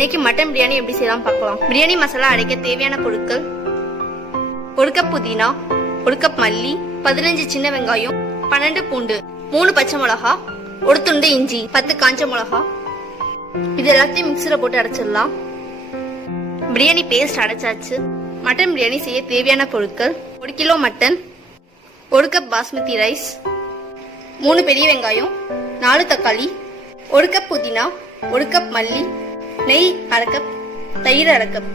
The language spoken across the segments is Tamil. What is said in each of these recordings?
இன்னைக்கு மட்டன் பிரியாணி எப்படி செய்யலாம் பார்க்கலாம். பிரியாணி மசாலா அரைக்க தேவையான பொருட்கள்: 1 கப் புதினா, 1 கப் மல்லி, 15 சின்ன வெங்காயம், 12 பூண்டு, 3 பச்சை மிளகா, 1 துண்டு இஞ்சி, 10 காஞ்ச மிளகா. இது எல்லாத்தையும் மிக்ஸில போட்டு அரைச்சிடலாம். பிரியாணி பேஸ்ட் அரைச்சாச்சு. மட்டன் பிரியாணி செய்ய தேவையான பொருட்கள்: 1 kilo mutton, 1 cup basmati rice, 3 பெரிய வெங்காயம், 4 தக்காளி, 1 கப் புதினா, 1 கப் மல்லி, நெய் 1/2 கப், தயிர் 1/2 கப்,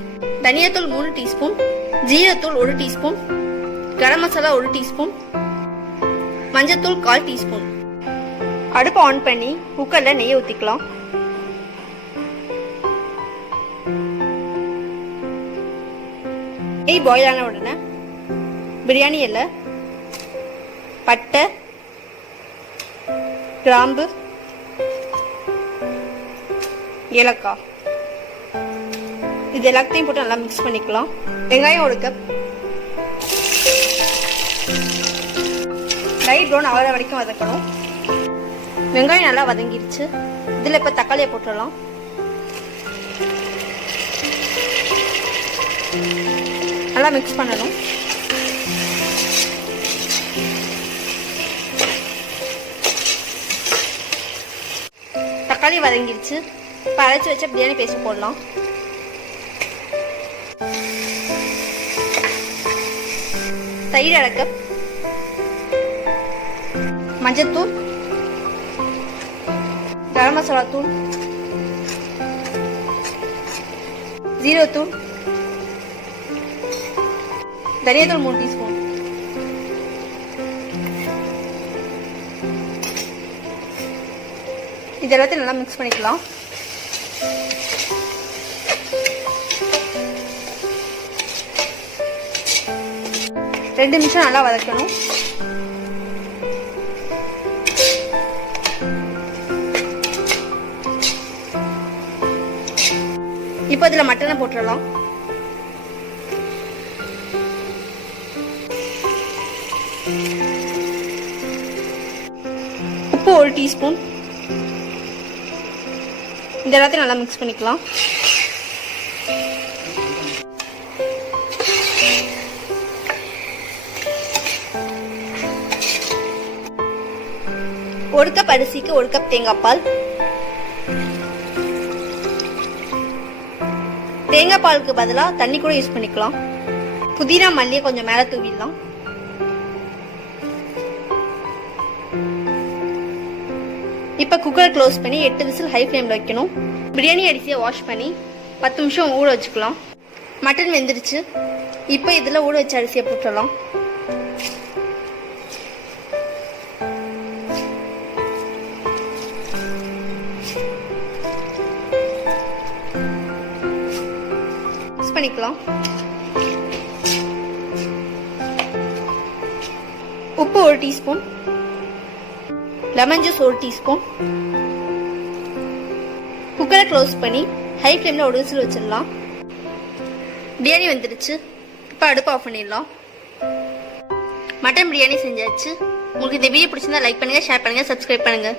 தனியாத்தூள் 3 டீஸ்பூன், ஜீரகத்தூள் 1 டீஸ்பூன், கரம் மசாலா 1 டீஸ்பூன், மஞ்சத்தூள் 1/4 டீஸ்பூன். அடுப்பு ஆன் பண்ணி குக்கர்ல நெய் ஊற்றிக்கலாம். நெய் பாயில் ஆன உடனே பிரியாணி இலை, பட்டை, கிராம்பு, ஏலக்காய் இது எல்லாத்தையும் போட்டு நல்லா மிக்ஸ் பண்ணிக்கலாம். வெங்காயம் 1 கப், லைட் ப்ரௌன் ஆகிற வரைக்கும் வதக்கணும். வெங்காயம் நல்லா வதங்கிருச்சு. இதில் இப்போ தக்காளியை போட்டுடலாம். நல்லா மிக்ஸ் பண்ணணும். தக்காளி வதங்கிருச்சு. இப்போ அரைச்சி வச்ச பிரியாணி பேஸ்ட் போடலாம். தயிர் 1/2 கப், மஞ்சத்தூள், கரம் மசாலா தூள், ஜீரகத்தூள், தனியாத்தூள் 3 டீஸ்பூன். இது எல்லாத்தையும் நல்லா மிக்ஸ் பண்ணிக்கலாம். ரெண்டு நிமிஷம் நல்லா வதக்கணும். இப்போ இதுல மட்டனை போட்டுடலாம். உப்பு 1 டீஸ்பூன். இந்த எல்லாத்தையும் நல்லா மிக்ஸ் பண்ணிக்கலாம். ஒரு கப் அரிசிக்கு 1 கப் தேங்காய் பால். தேங்காய் பாலுக்கு பதிலாக தண்ணி கூட யூஸ் பண்ணிக்கலாம். புதினா மல்லியை கொஞ்சம் மேலே தூவிடலாம். இப்போ குக்கரை க்ளோஸ் பண்ணி 8 விசில் ஹை ஃப்ளேமில் வைக்கணும். பிரியாணி அரிசியை வாஷ் பண்ணி 10 நிமிஷம் ஊற வச்சுக்கலாம். மட்டன் வெந்துருச்சு. இப்போ இதில் ஊற வச்ச அரிசியை போட்டுடலாம். பண்ணிக்கலாம். உப்பு 1 டீஸ்பூன், லெமன் ஜூஸ் 1 டீஸ்பூன். குக்கரை க்ளோஸ் பண்ணி ஹை ஃப்ளேம்ல 1 விசில் வச்சிடலாம். பிரியாணி வந்துருச்சு. இப்போ அடுப்பு ஆஃப் பண்ணிடலாம். மட்டன் பிரியாணி செஞ்சாச்சு. உங்களுக்கு இந்த வீடியோ பிடிச்சிருந்தா லைக் பண்ணுங்க, ஷேர் பண்ணுங்க, சப்ஸ்கிரைப் பண்ணுங்க.